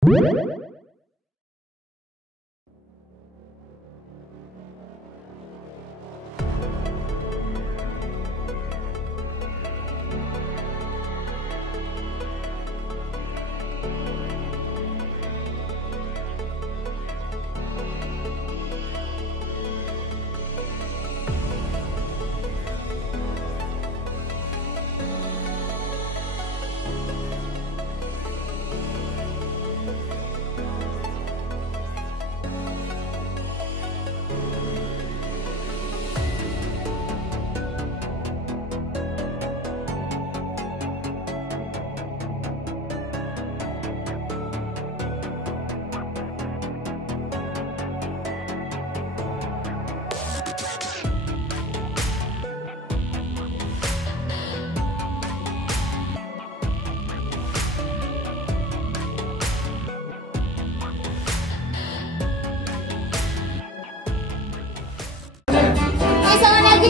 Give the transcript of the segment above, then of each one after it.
Di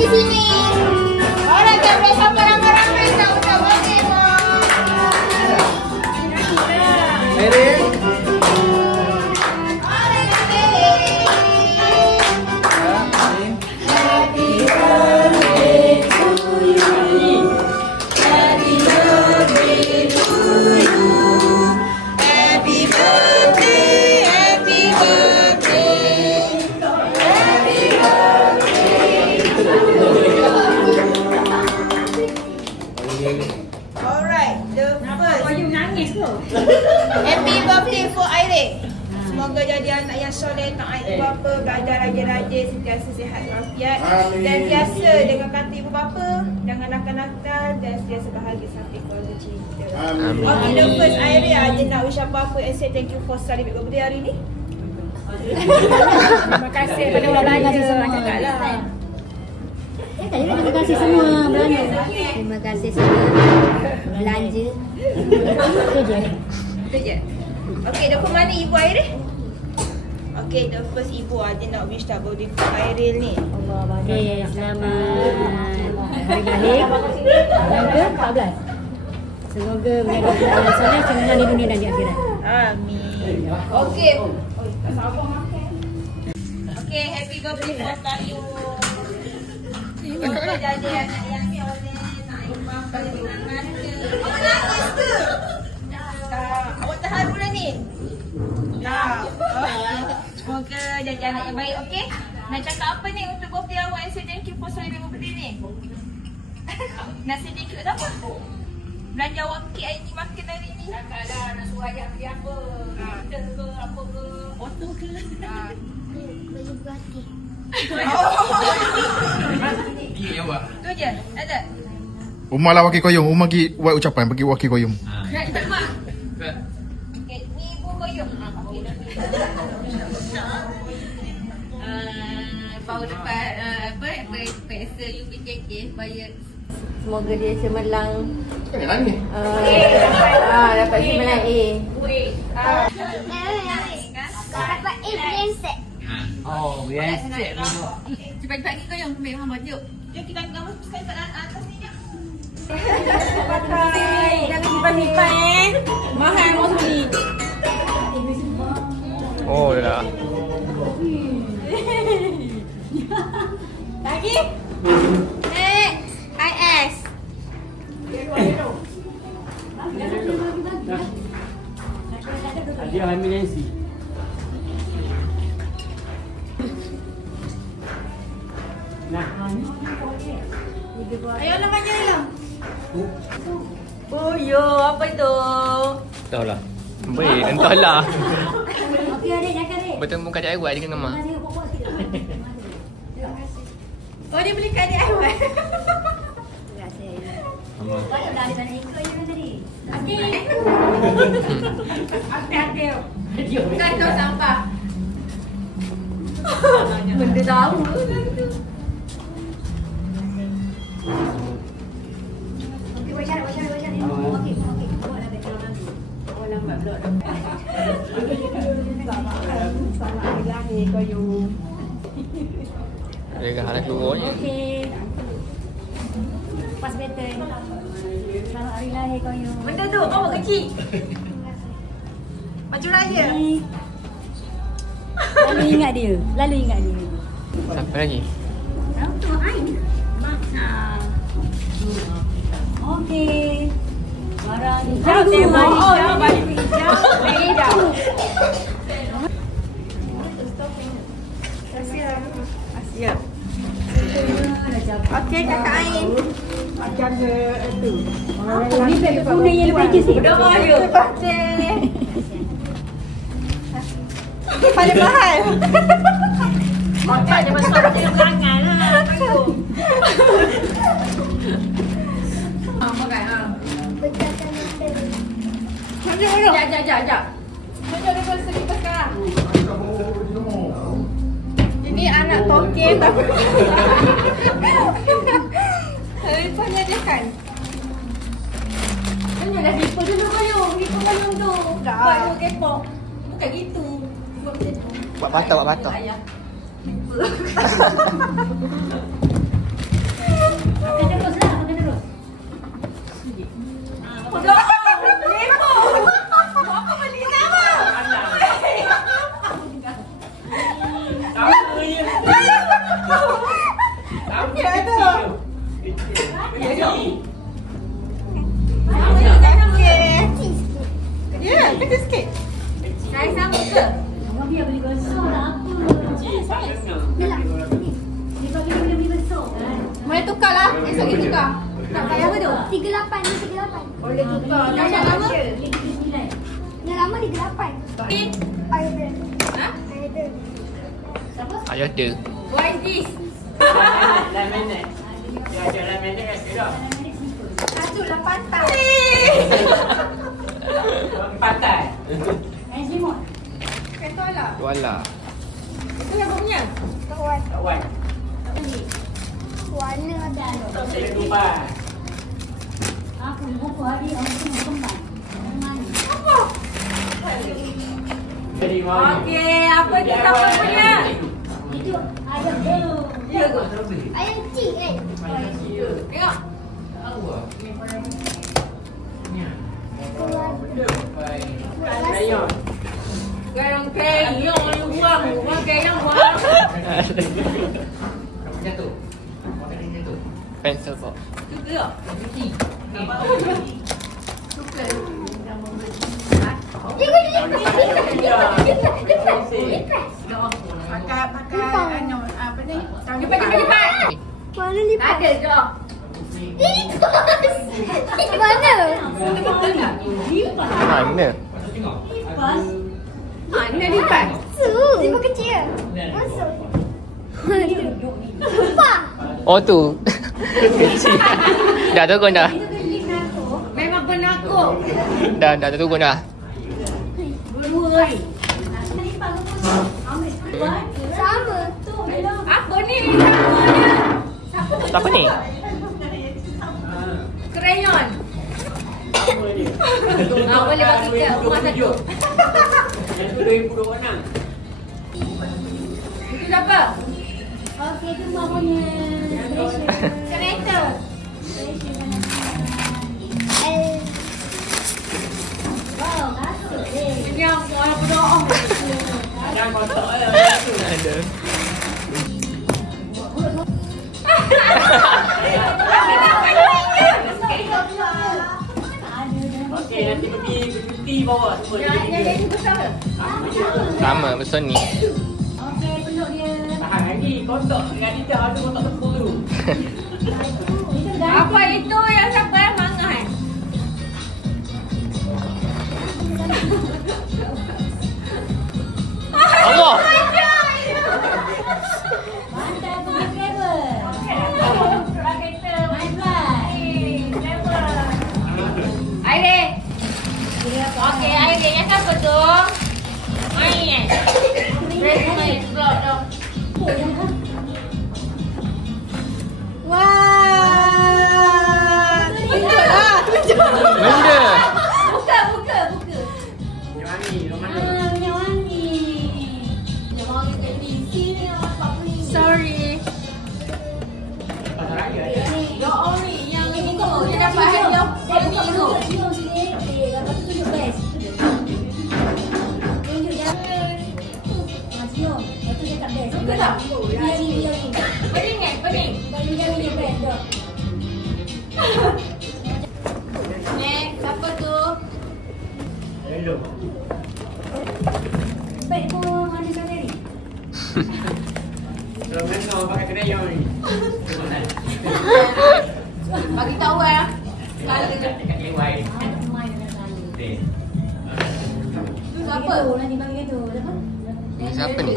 sini. Orang jangan siapa ramai-ramai nak ucap birthday. Mary. Happy birthday for Aire. Semoga jadi anak yang soleh, taat ibu bapa, belajar rajin-rajin, sentiasa sihat walafiat dan biasa dengan kata ibu bapa, jangan nakal-nakal dan sentiasa bahagia sampai keluarga cinta. Amin. Okay, the first Aire aja nak wish apa-apa and say thank you for celebrate birthday hari ni. Terima kasih pada orang belanja cakaplah. Terima kasih semua belanja. Terima kasih semua belanja. Itu je. Itu je. Okay, dah ke mana ibu Airil? Okay, the first ibu aja nak wish tak birthday for Airil ni. Okay, selamat hari lahir. Yang ke-14. Semoga menjadi orang soleh cemerlang di dunia dan di akhirat. Amin. Okay. Tak sabar makan. Okay, happy birthday for Tayu. Semoga jadi anak yang soleh, tak imam pada dengan awak nangis ke? Awak terharu dah ni? Tak. Semoga jadi anak yang baik, okey? Nak cakap apa ni untuk birthday awak and say thank you for celebrating birthday ni? Nak say thank you apa? Belanja awak kek hari ni, makan hari ni? Takkanlah nak suruh ayah beli apa? Kita ke, apa ke? Auto ke? Beli Bugatti. Tu je, ada? Umar lah wakil koyong. Umar pergi buat ucapan, pergi wakil koyong. Okay, ni ibu koyong. Baru dapat pesa UPJK bayar. Semoga dia cemerlang. Kan nangis? Dapat cemerlang A. Dapat A. Oh, yes. Pagi-pagi kau yang ambil Muhammad, jom. Jom kita gambar sekali kat atas ni, jom. Jangan simpan-simpan mahal masuk ni. Oh, dah. Lagi? IS. Dia hamil Nancy. Nah. Ayo lah maju lah. Oh yo, apa itu? Entahlah. Baik, entahlah. Okey adik, jangan adik. Bertemu kat adik awak dengan mak. Oh, dia beli kat adik awak. Terima kasih. Banyak dah ada ikut je kan tadi. Okey. Hati-hati. Kan tu sampah. Benda tahu. Okey, buat syarat. Okey. Bawa dah betul nanti. Bawa lambat pula. Selamat hari lahir koyong. Dia harap keluarnya. Okey. Pas betul. Selamat hari lahir kau. Benda tu, bawa kecil. Baju raya. Lalu ingat dia. Siapa lagi? Okey. Barang Tema hijau, baju hijau, hijau. Asia. Okey, kakak Ain. Macam itu. ni beg kuning yang lebih kecil. Udah mahal. Okey. Paling mahal. Makan je besar dia perangai lah. Makan ha. Jap. Macam dia rasa kita sekarang. Ini anak toke tapi. Tanya dia kan. Janganlah nipu dulu payung. Nipu payung tu. Payung kepo. Bukan gitu. Buat batak. Ayah. Nipu. Makan terus lah. Nipu. Apa beli nama? Ya, kecil sikit. Saya sama ke? Abang biar beli besar lah apa. Dia beli besar kan. Boleh tukar lah. Esok kita tukar. Tak payah apa tu? 38 ni 38. Boleh tukar. Yang lama? 9. Yang lama 38. Idol. Ha? Idol. Siapa? Ayah dia. What is this? Satu lah pantai. Yang selimut. Kata lah. Walah. Itu yang punya. Kawan. Warna ada. Aku buku hari orang tu kembang. Apa? Okey, apa tu siapa punya? Itu ayam dia. Ya ke? Ayam kecil kan? Tengok. Garang kayong buang, buang kayong buang. Pencil box. Suka tak? Suka. Pakai anu apa ni? Lipat. Mana lipat? Ada ke? Mana? Mana? Pas. Mana lipat? Lipat kecil. Masuk. Lupa. Oh tu. Kecil. Dah turun dah. Memang penakut. Dah turun dah. Berdua. Sama. Apa ni? Namanya? Apa ni? Krayon. Boleh bagi ke rumah satu. Itu 2026. Itu siapa? Okey, tu mamanya. Kereta. Wow, kasut. Ini yang orang berdoa. Jangan kotak lah. Ada. Okey, nanti pergi bercuti bawa semua. Yang ini besar ke? Sama besar ni. Okey, peluk dia. Tahan lagi, kotak dengan lidah ada kotak tepung tu. Itu dah. Apa itu yang siapa yang mangan? Allah. Mantai punya travel. Kereta. My fly. Aire. Okey, Aire yang siapa tu? Main. Main vlog dong. Wah. Tunjuklah, tunjuk. Benda. Buka. Yang wangi, yang mana? Minyak wangi. Yang wangi kat DC ni orang 40. Sorry. Pasal raya. Yang ori yang ini tu dia dapat hadiah Dia buka ini tu. cium sikit. Lepas tu tunjuk best. Hello. Baik pun mana sendiri. Kalau mana pakai crayon ni. Bagi tahu ya. Sekali. Dekat lewai. Main dengan saya. Okey. Siapa? Nanti bagi gitu. Apa? Ini siapa ni?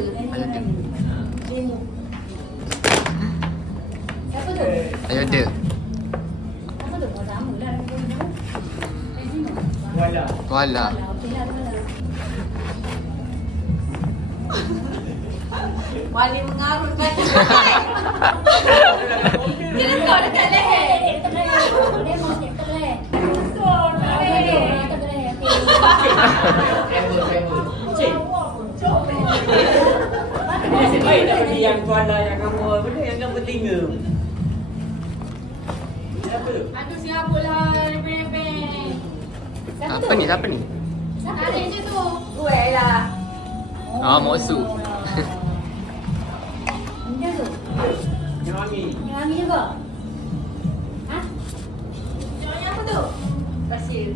Siapa tu? Ayo ada. Apa tu? Oh, sama lah. Wala. Wala. Okey lah. Wali mengarutkan. Kira kau dekat leher. Nasib baik tak pergi yang Kuala yang kamu benda yang kamu tinggal. Siapa tu? Aduh siapa lah remeh-remeh. Apa ni? Siapa ni? Ada je tu. Gue lah. Ah, Mosu. Macam tu. Yang Ami. Yang Ami juga. Ha? Yang apa tu? Pasir.